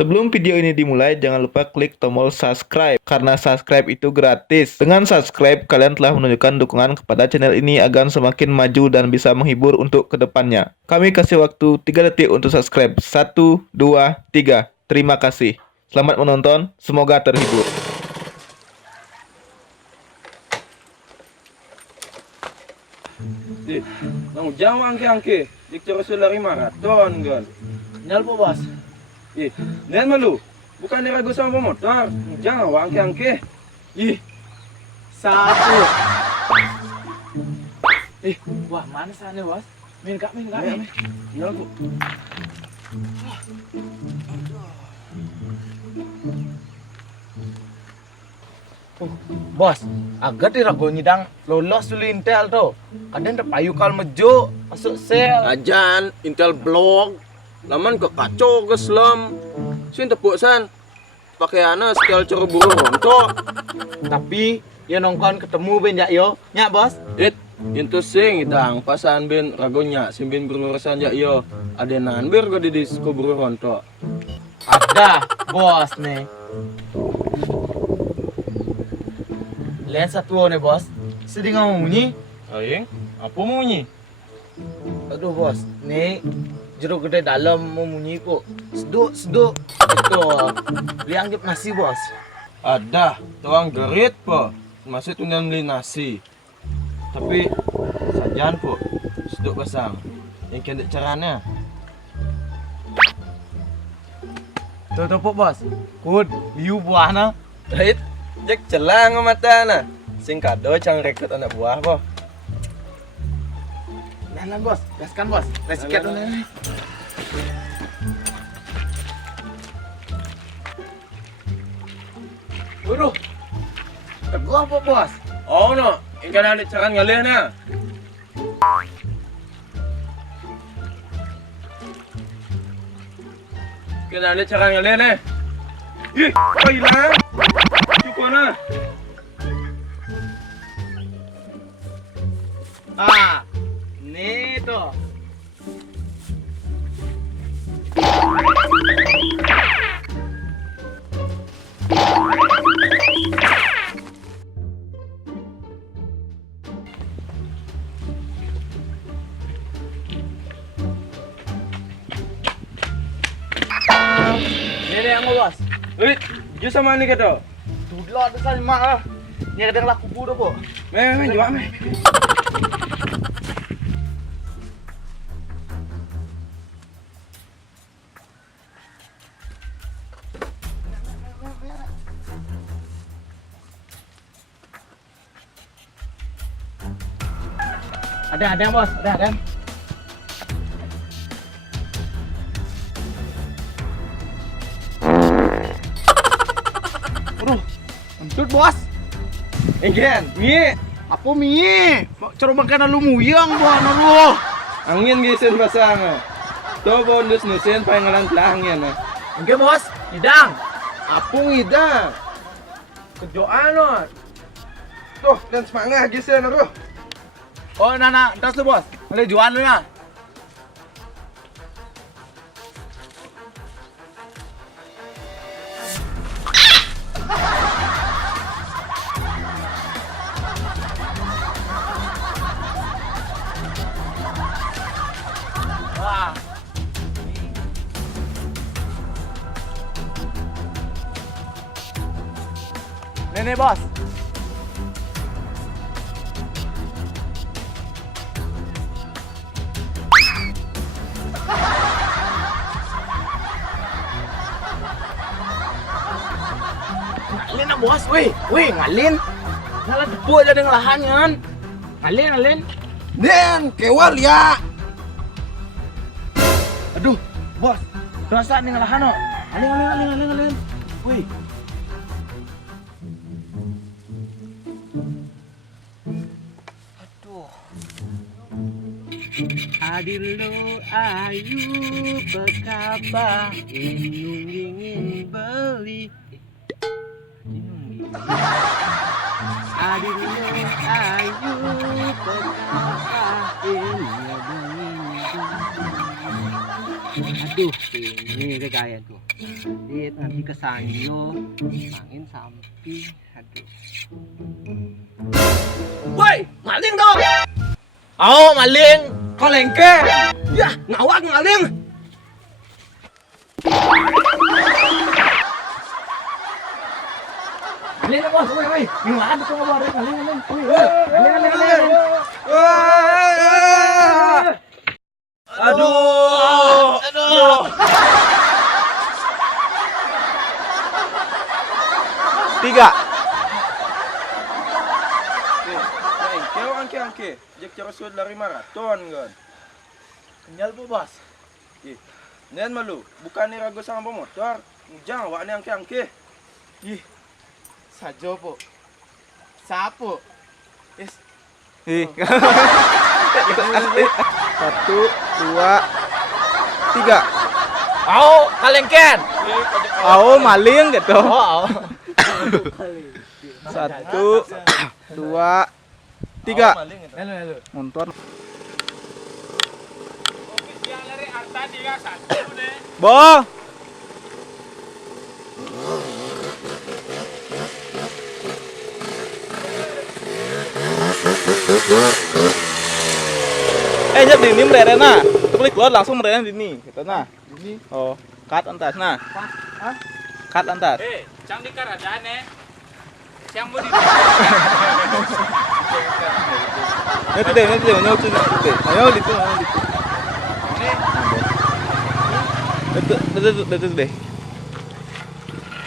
Sebelum video ini dimulai, jangan lupa klik tombol subscribe, karena subscribe itu gratis. Dengan subscribe, kalian telah menunjukkan dukungan kepada channel ini agar semakin maju dan bisa menghibur untuk kedepannya. Kami kasih waktu 3 detik untuk subscribe. 1, 2, 3. Terima kasih. Selamat menonton, semoga terhibur. Nang jauh angke-angke, dikcara selari maraton kan. Nyal po, bos. Nian malu, bukan diragu sama pemotor. Jauh angke-angke. Satu. Wah, mana sana, bos? Min kak. Ya aku. Bos, agak diragu nyidang lolos dulu Intel tuh. Kadang ada payu kal mejo masuk sel. Ajan, Intel blog. Laman ke kacau ke selam. Sin tepuk san. Pakaiannya setel coro buru rontok. Tapi ya nongkon ketemu ben yo. Nyak, bos. Itu sing itang pasan ben ragonya simbin berurusan yo. Adenan bir gue di disko buru rontok. Ada, bos nih. Lihat satu nih, bos. Sedih nggak bunyi? Aing, apa mau nyi? Aduh, bos. Nih jeruk gede dalam mau bunyi kok. Seduk. Itu. Beli anggap nasi, bos. Ada, tuang gerit po. Masih tundan beli nasi. Tapi sajan po, seduk basang. Yang kendek caranya. Tuh, po, bos. Kud, liu buahnya. Rait, jak celang mata na. Sing kado cang rekrut anak buah po. Jalan, bos. Gaskan, bos. Resikat dulu nih. Waduh. Teguh apa, bos? Oh no, ikan ada caran ngalih na. Ikan ada caran ngalih na. Ih, kok hilang? Cukup na. Nih tuh. Ini yang bos. Rit, jus sama ni kata. Tudlah ada sana mak ah. Ni kadang laku budak po. Meh, jawab meh. Ada yang bos, ada. Aduh, entut bos. Enggen, ngi. Apa mie? Cara makan lu muyang buah lu. Angin gisin basang. To bonus nusin pengalan telangin. Enggak bos, hidang. Apung ida. Kejoan no. Tuh, dan semangat gisin aduh. Oh, nana, tas lu bos. Boleh jual lu ya. Wah. Nih bos. Ngalin na bos, weh, ngalin. Ngalah debu aja dengan lahannya. Ngalin. Den, kewal ya. Aduh, bos, rasa nih ngalahan no. Alin. Wih. Aduh. Adilu ayu bekapa ingin beli. Adilu ayu bekapa ingin beli. Aduh, ini gaya tuh. Dit nanti kesanyo, angin samping. Aduh. Woi, maling dong. Oh, maling. Kau lengke. Ya, ngawak maling. Maling bos, woi. Gimana tuh ngabar maling. Maling. Aduh. Tiga. Kau angke. Jek cara sudah lari maraton kan. Kenyal bu bos. Nian malu, bukan ragu sama pemotor. Jangan awak ni angke. Ih, sajo po. Sapo. Is. Ih. 1, 2, 3. Au, kalengken. Oh, maling gitu. Oh. 1, 2, 3. Halo. Motor. Bo. Jap di ini mereren nah. Klik load langsung mereren di ini. Gitu nah. Ini. Oh, cut antas nah. Hah? Cut antas. Jangan dikaradaan Yang mau di Nanti deh, nyol tuh. Nyol itu. Betul deh.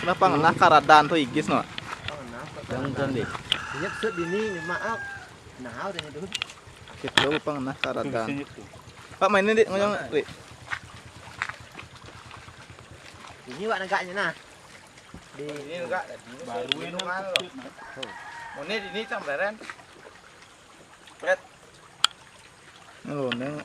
Kenapa ngenah karadaan tuh igis no? Jangan deh. Nyet sud ini maaf. Nah, udah itu. Kita lupa ngenah karadaan. Pak mainin deh, ngonyong deh. Ini wak negaknya nah. Di Ini enggak, baru ini kan lo. Ini cang beren. Ngeloneng.